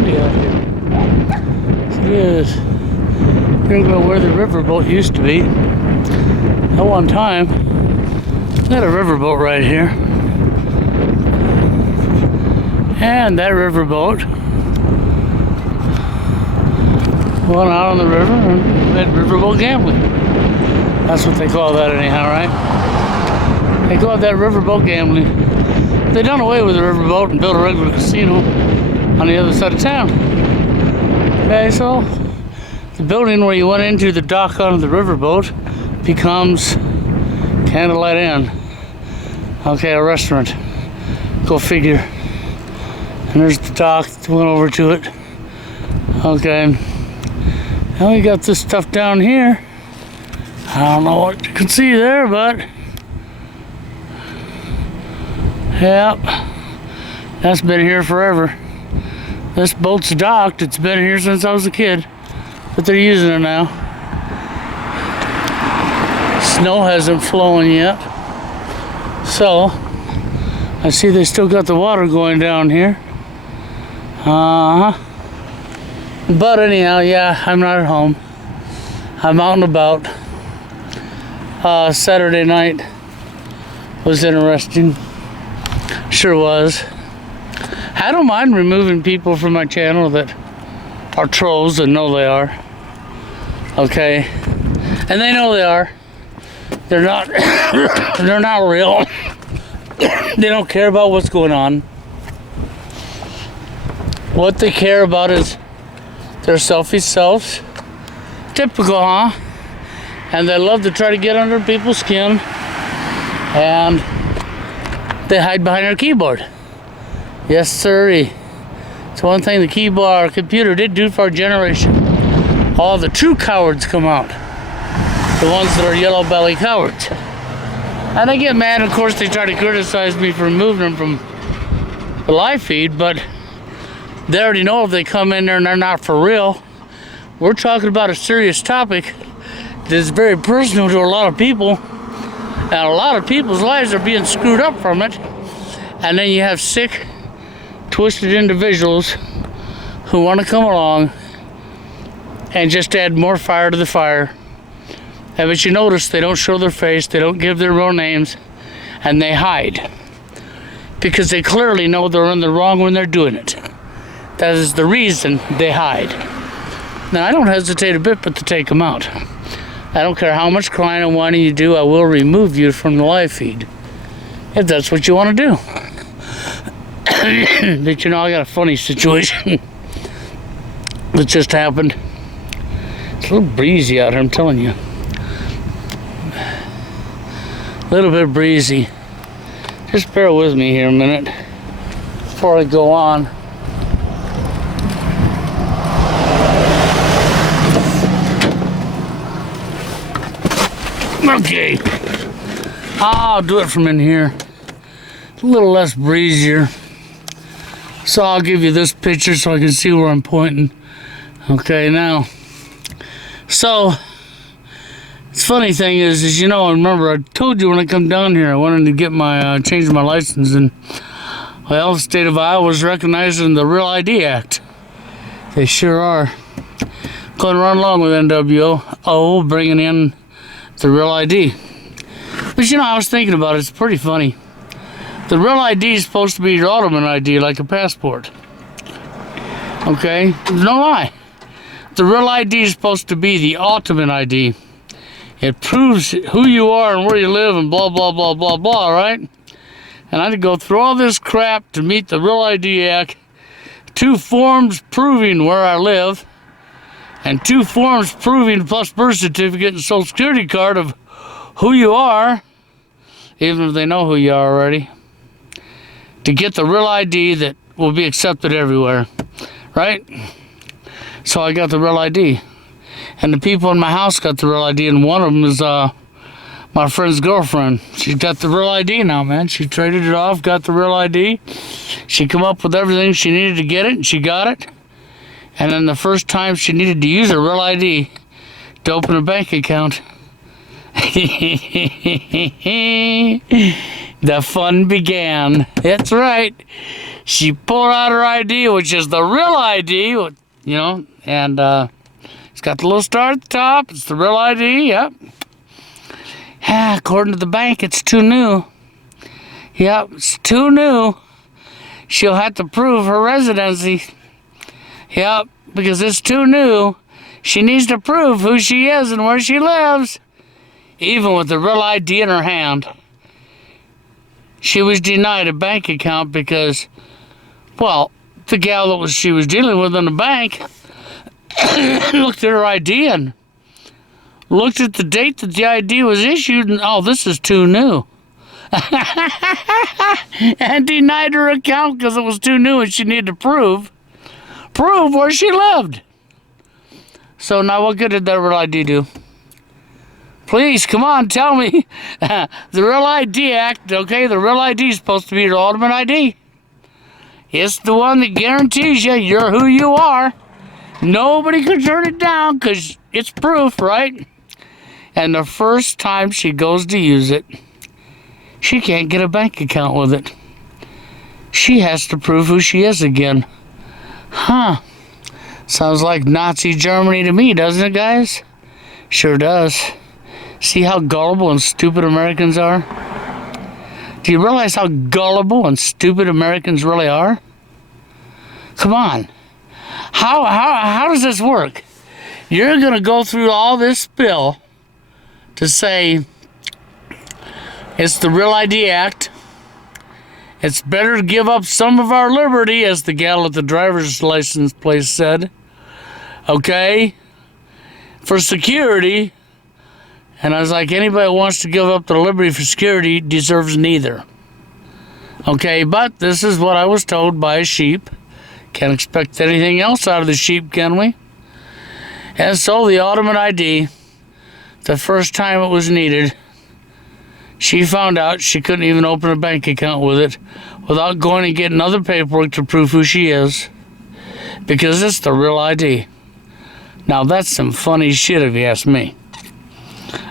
windy out here. It is. Here we go where the riverboat used to be. At one time, we had a riverboat right here. And that riverboat went out on the river and had riverboat gambling. That's what they call that anyhow, right? They call that riverboat gambling. They done away with the riverboat and built a regular casino on the other side of town. Okay, so the building where you went into the dock onto the riverboat becomes Candlelight Inn. Okay, a restaurant. Go figure. And there's the dock that went over to it. Okay. Now we got this stuff down here. I don't know what you can see there, but yep, that's been here forever. This boat's docked. It's been here since I was a kid, but they're using it now. Snow hasn't flown yet, so I see they still got the water going down here. But anyhow, yeah, I'm not at home. I'm out and about. Saturday night was interesting. Sure was. I don't mind removing people from my channel that are trolls and know they are. Okay? And they know they are. They're not they're not real. They don't care about what's going on. What they care about is their selfish selves. Typical, huh? And they love to try to get under people's skin. And they hide behind their keyboard. Yes, sirree. It's one thing the keyboard, our computer did do for our generation. All the true cowards come out. The ones that are yellow belly cowards. And I get mad, of course, they try to criticize me for removing them from the live feed, but they already know if they come in there and they're not for real. We're talking about a serious topic that is very personal to a lot of people. And a lot of people's lives are being screwed up from it. And then you have sick, twisted individuals who want to come along and just add more fire to the fire. And but you notice they don't show their face, they don't give their real names, and they hide. Because they clearly know they're in the wrong when they're doing it. That is the reason they hide. Now, I don't hesitate a bit but to take them out. I don't care how much crying and whining you do, I will remove you from the live feed. If that's what you want to do. But you know, I got a funny situation that just happened. It's a little breezy out here, I'm telling you. A little bit breezy. Just bear with me here a minute before I go on. Okay, I'll do it from in here. It's a little less breezier. So I'll give you this picture so I can see where I'm pointing. Okay, now. So, the funny thing is you know, I remember I told you when I come down here, I wanted to get my, change my license, and well, the state of Iowa is recognizing the Real ID Act. They sure are. Going right along with NWO, bringing in the Real ID. But you know, I was thinking about it, it's pretty funny. The Real ID is supposed to be your ultimate ID, like a passport. Okay? No lie. The Real ID is supposed to be the ultimate ID. It proves who you are and where you live and blah, blah, blah, blah, blah, right? And I had to go through all this crap to meet the Real ID Act. 2 forms proving where I live. And 2 forms proving plus birth certificate and social security card of who you are, even if they know who you are already, to get the Real ID that will be accepted everywhere, right? So I got the Real ID. And the people in my house got the Real ID, and one of them is my friend's girlfriend. She's got the Real ID now, man. She traded it off, got the Real ID. She come up with everything she needed to get it, and she got it. And then the first time she needed to use her Real ID to open a bank account, The fun began. That's right. She pulled out her ID, which is the real ID, and it's got the little star at the top. It's the real ID, yep. According to the bank, it's too new. Yep, it's too new. She'll have to prove her residency. Yep, because it's too new. She needs to prove who she is and where she lives. Even with the real ID in her hand. She was denied a bank account because, well, the gal that she was dealing with in the bank looked at her ID and looked at the date that the ID was issued and, oh, this is too new. And denied her account because it was too new and she needed to prove where she lived. So now what good did that real ID do? Please, come on, tell me. The Real ID Act, okay, the Real ID is supposed to be your ultimate ID. It's the one that guarantees you're who you are. Nobody can turn it down because it's proof, right? And the first time she goes to use it, she can't get a bank account with it. She has to prove who she is again. Huh. Sounds like Nazi Germany to me, doesn't it, guys? Sure does. See how gullible and stupid Americans are? Do you realize how gullible and stupid Americans really are? Come on. How does this work? You're going to go through all this bill to say it's the Real ID Act. It's better to give up some of our liberty, as the gal at the driver's license place said. Okay? For security. And I was like, anybody who wants to give up their liberty for security deserves neither. Okay, but this is what I was told by a sheep. Can't expect anything else out of the sheep, can we? And so the ultimate ID, the first time it was needed, she found out she couldn't even open a bank account with it without going and getting other paperwork to prove who she is. Because it's the real ID. Now that's some funny shit if you ask me.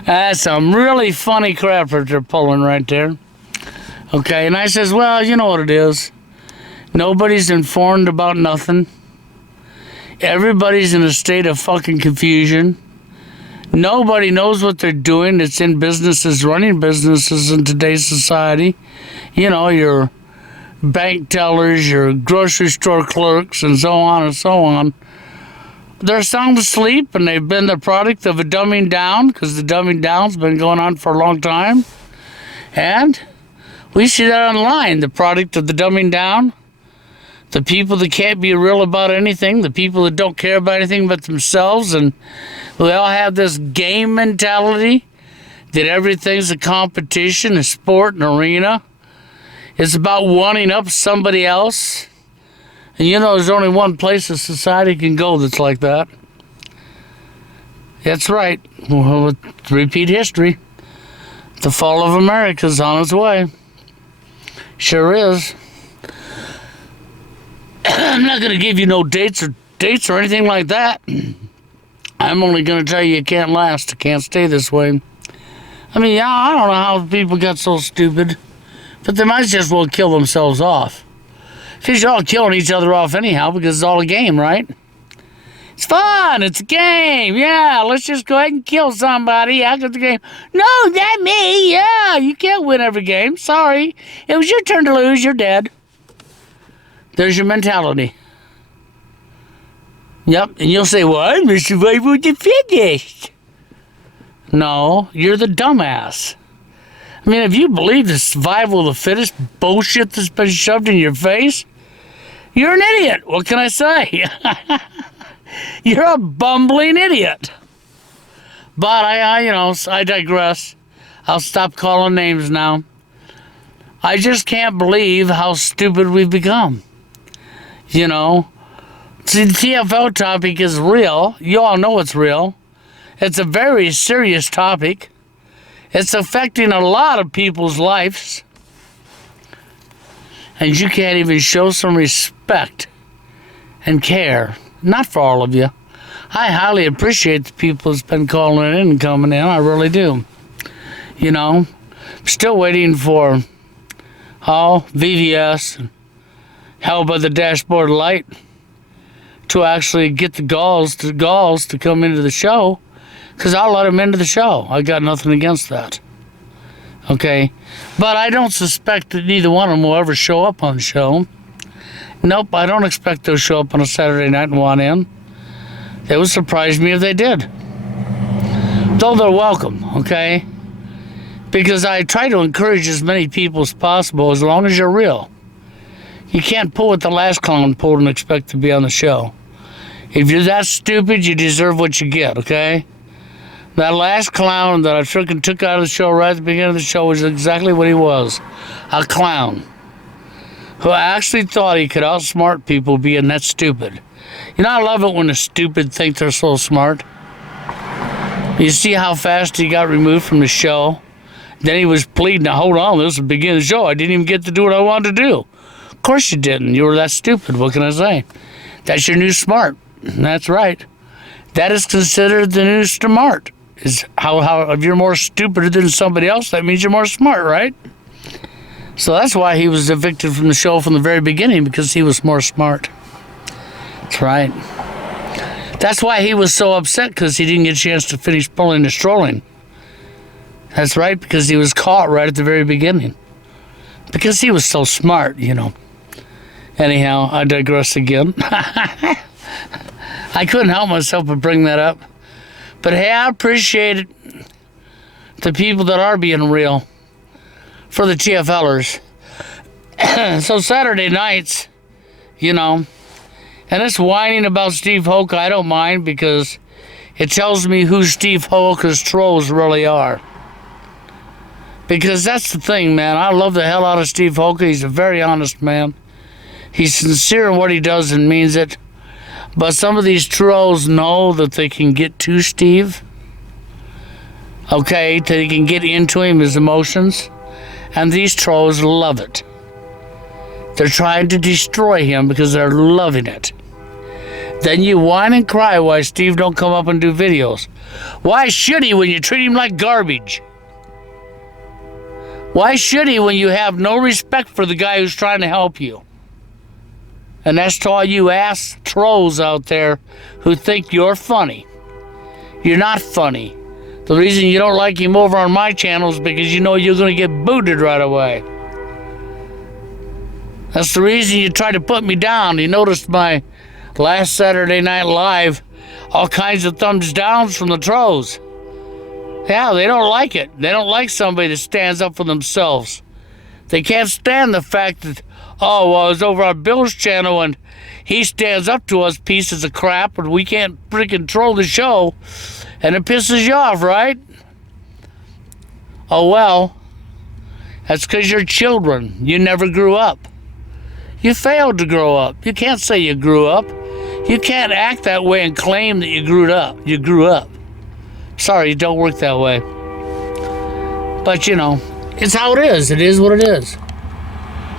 That's some really funny crap that they're pulling right there. Okay, and I says, well, you know what it is. Nobody's informed about nothing. Everybody's in a state of fucking confusion. Nobody knows what they're doing that's in businesses, running businesses in today's society. You know, your bank tellers, your grocery store clerks, and so on and so on. They're sound asleep, and they've been the product of a dumbing down, because the dumbing down's been going on for a long time. And we see that online, the product of the dumbing down. The people that can't be real about anything, the people that don't care about anything but themselves, and we all have this game mentality that everything's a competition, a sport, an arena. It's about wanting up somebody else. And you know, there's only one place a society can go that's like that. That's right. Well, repeat history. The fall of America's on its way. Sure is. I'm not going to give you no dates or anything like that. I'm only going to tell you it can't last. It can't stay this way. I mean, yeah, I don't know how people got so stupid. But they might just well kill themselves off. Because you're all killing each other off anyhow, because it's all a game, right? It's fun. It's a game. Yeah, let's just go ahead and kill somebody after the game. No, not me. Yeah, you can't win every game. Sorry. It was your turn to lose. You're dead. There's your mentality. Yep, and you'll say, well, I'm a survival of the fittest. No, you're the dumbass. I mean, if you believe the survival of the fittest bullshit that's been shoved in your face, you're an idiot. What can I say? You're a bumbling idiot. But I digress. I'll stop calling names now. I just can't believe how stupid we've become. You know, see, the TFO topic is real. You all know it's real. It's a very serious topic. It's affecting a lot of people's lives. And you can't even show some respect and care. Not for all of you. I highly appreciate the people that's been calling in and coming in. I really do. You know, still waiting for VVS, held by the dashboard light, to actually get the galls to come into the show, because I'll let them into the show. I got nothing against that. Okay, but I don't suspect that neither one of them will ever show up on the show. Nope, I don't expect they'll show up on a Saturday night and want in. It would surprise me if they did. Though they're welcome, okay? Because I try to encourage as many people as possible, as long as you're real. You can't pull what the last clown pulled and expect to be on the show. If you're that stupid, you deserve what you get, okay? That last clown that I freaking took out of the show right at the beginning of the show was exactly what he was. A clown. Who actually thought he could outsmart people being that stupid. You know, I love it when the stupid think they're so smart. You see how fast he got removed from the show? Then he was pleading, now hold on, this is the beginning of the show. I didn't even get to do what I wanted to do. Of course you didn't. You were that stupid. What can I say? That's your new smart. That's right. That is considered the new smart. Is how if you're more stupid than somebody else, that means you're more smart, right? So that's why he was evicted from the show from the very beginning, because he was more smart. That's right. That's why he was so upset, because he didn't get a chance to finish pulling the strolling. That's right, because he was caught right at the very beginning. Because he was so smart, you know. Anyhow, I digress again. I couldn't help myself but bring that up. But hey, I appreciate the people that are being real for the TFLers. So Saturday nights, you know, and this whining about Steve Hoke, I don't mind, because it tells me who Steve Hoke's trolls really are. Because that's the thing, man. I love the hell out of Steve Hoke. He's a very honest man. He's sincere in what he does and means it. But some of these trolls know that they can get to Steve. Okay, they can get into him, his emotions. And these trolls love it. They're trying to destroy him because they're loving it. Then you whine and cry why Steve don't come up and do videos. Why should he when you treat him like garbage? Why should he when you have no respect for the guy who's trying to help you? And that's to all you ass trolls out there who think you're funny. You're not funny. The reason you don't like him over on my channel is because you know you're going to get booted right away. That's the reason you try to put me down. You noticed my last Saturday Night Live, all kinds of thumbs downs from the trolls. Yeah, they don't like it. They don't like somebody that stands up for themselves. They can't stand the fact that, oh, well, it's over on Bill's channel and he stands up to us pieces of crap and we can't freaking control the show, and it pisses you off, right? Oh, well, that's because you're children. You never grew up. You failed to grow up. You can't say you grew up. You can't act that way and claim that you grew up. You grew up. Sorry, it don't work that way. But, you know, it's how it is. It is what it is.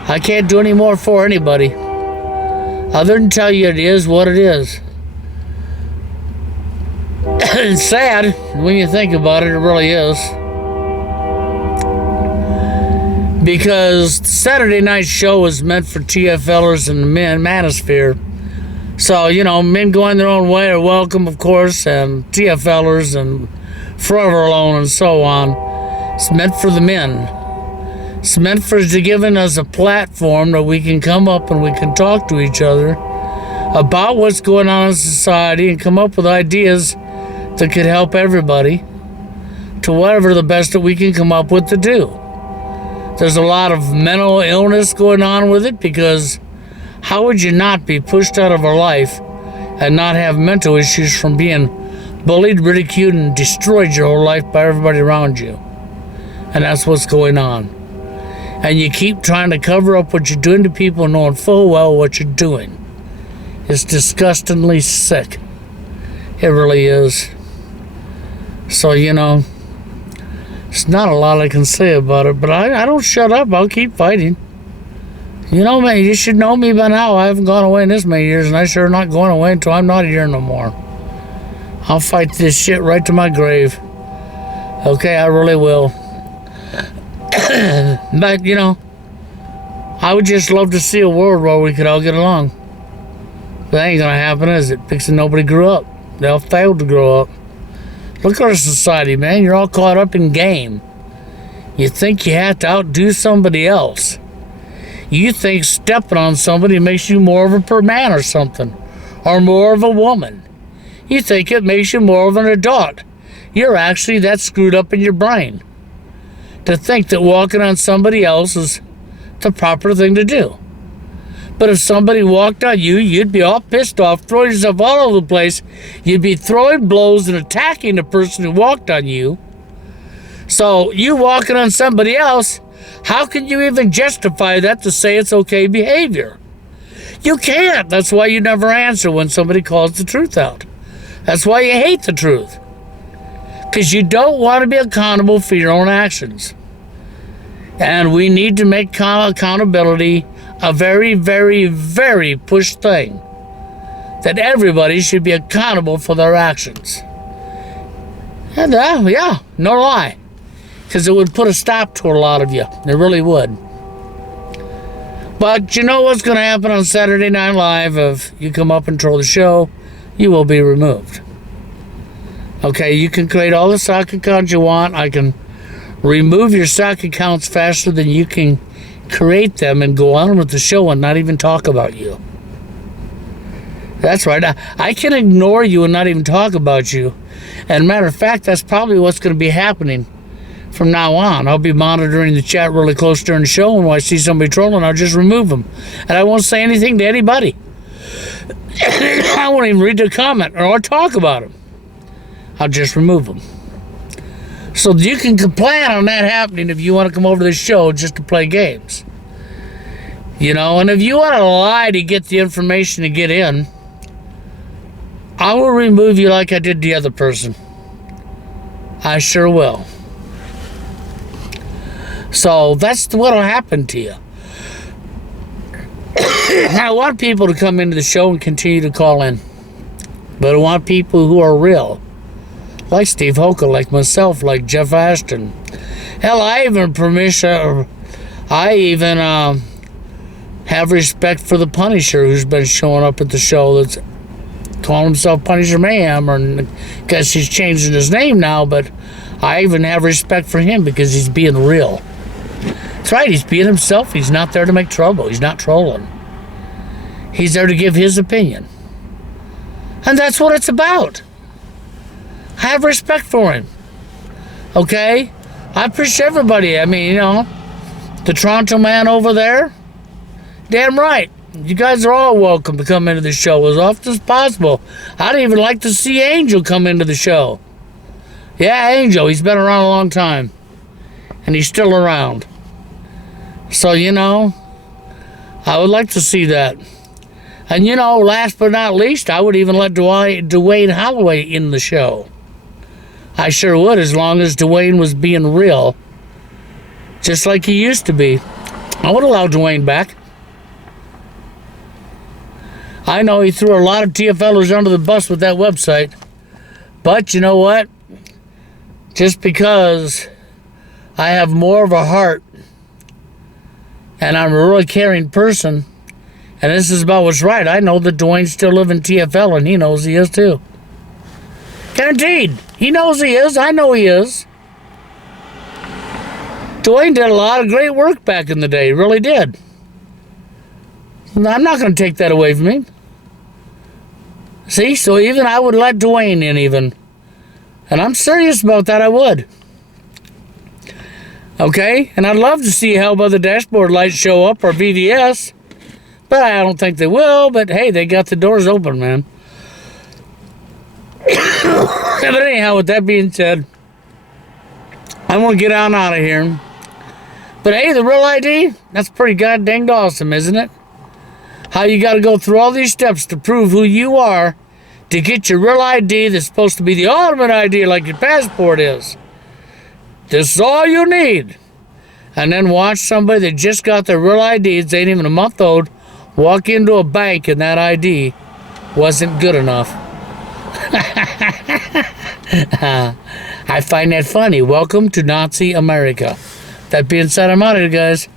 I can't do any more for anybody other than tell you it is what it is. It's sad when you think about it. It really is. Because the Saturday night show was meant for TFLers and the manosphere. So, you know, men going their own way are welcome, of course, and TFLers and Forever Alone and so on. It's meant for the men. It's meant for giving us a platform that we can come up and we can talk to each other about what's going on in society and come up with ideas that could help everybody to whatever the best that we can come up with to do. There's a lot of mental illness going on with it, because how would you not be pushed out of a life and not have mental issues from being bullied, ridiculed, and destroyed your whole life by everybody around you? And that's what's going on. And you keep trying to cover up what you're doing to people knowing full well what you're doing. It's disgustingly sick. It really is. So, you know, there's not a lot I can say about it, but I don't shut up. I'll keep fighting. You know, man, you should know me by now. I haven't gone away in this many years, and I sure not going away until I'm not here no more. I'll fight this shit right to my grave. Okay, I really will. But, I would just love to see a world where we could all get along. But that ain't gonna happen, is it? Because nobody grew up. They all failed to grow up. Look at our society, man. You're all caught up in game. You think you have to outdo somebody else. You think stepping on somebody makes you more of a man or something. Or more of a woman. You think it makes you more of an adult. You're actually that screwed up in your brain. To think that walking on somebody else is the proper thing to do. But if somebody walked on you, you'd be all pissed off, throwing yourself all over the place. You'd be throwing blows and attacking the person who walked on you. So you walking on somebody else, how can you even justify that to say it's okay behavior? You can't. That's why you never answer when somebody calls the truth out. That's why you hate the truth. Because you don't want to be accountable for your own actions. And we need to make accountability a very, very, very push thing. That everybody should be accountable for their actions. And yeah, no lie. Because it would put a stop to a lot of you. It really would. But you know what's going to happen on Saturday Night Live if you come up and troll the show? You will be removed. Okay, you can create all the stock accounts you want. I can remove your stock accounts faster than you can create them and go on with the show and not even talk about you. That's right. I can ignore you and not even talk about you. And matter of fact, that's probably what's going to be happening from now on. I'll be monitoring the chat really close during the show, and when I see somebody trolling, I'll just remove them. And I won't say anything to anybody. I won't even read their comment or talk about them. I'll just remove them. So you can plan on that happening if you want to come over to the show just to play games. And if you want to lie to get the information to get in, I will remove you like I did the other person. I sure will. So that's what'll happen to you. I want people to come into the show and continue to call in. But I want people who are real. Like Steve Hoka, like myself, like Jeff Ashton. Hell, I even have respect for the Punisher who's been showing up at the show that's calling himself Punisher Mayhem, or I guess he's changing his name now, but I even have respect for him because he's being real. That's right, he's being himself. He's not there to make trouble. He's not trolling. He's there to give his opinion. And that's what it's about. I have respect for him. Okay? I appreciate everybody. I mean, the Toronto man over there, damn right. You guys are all welcome to come into the show as often as possible. I'd even like to see Angel come into the show. Yeah, Angel, he's been around a long time. And he's still around. So, I would like to see that. And, last but not least, I would even let Dwayne Holloway in the show. I sure would, as long as Dwayne was being real. Just like he used to be. I would allow Dwayne back. I know he threw a lot of TFLers under the bus with that website. But you know what? Just because I have more of a heart and I'm a really caring person, and this is about what's right, I know that Dwayne's still living TFL, and he knows he is too. Guaranteed. He knows he is. I know he is. Dwayne did a lot of great work back in the day. He really did. I'm not going to take that away from him. See, so even I would let Dwayne in even. And I'm serious about that, I would. Okay? And I'd love to see Hell by the Dashboard Lights show up, or VVS. But I don't think they will. But hey, they got the doors open, man. But anyhow, with that being said, I'm going to get on out of here. But hey, the real ID, that's pretty goddamn awesome, isn't it? How you got to go through all these steps to prove who you are to get your real ID that's supposed to be the ultimate ID like your passport is. This is all you need. And then watch somebody that just got their real ID, they ain't even a month old, walk into a bank and that ID wasn't good enough. I find that funny. Welcome to Nazi America. That being said, I'm out of here, guys.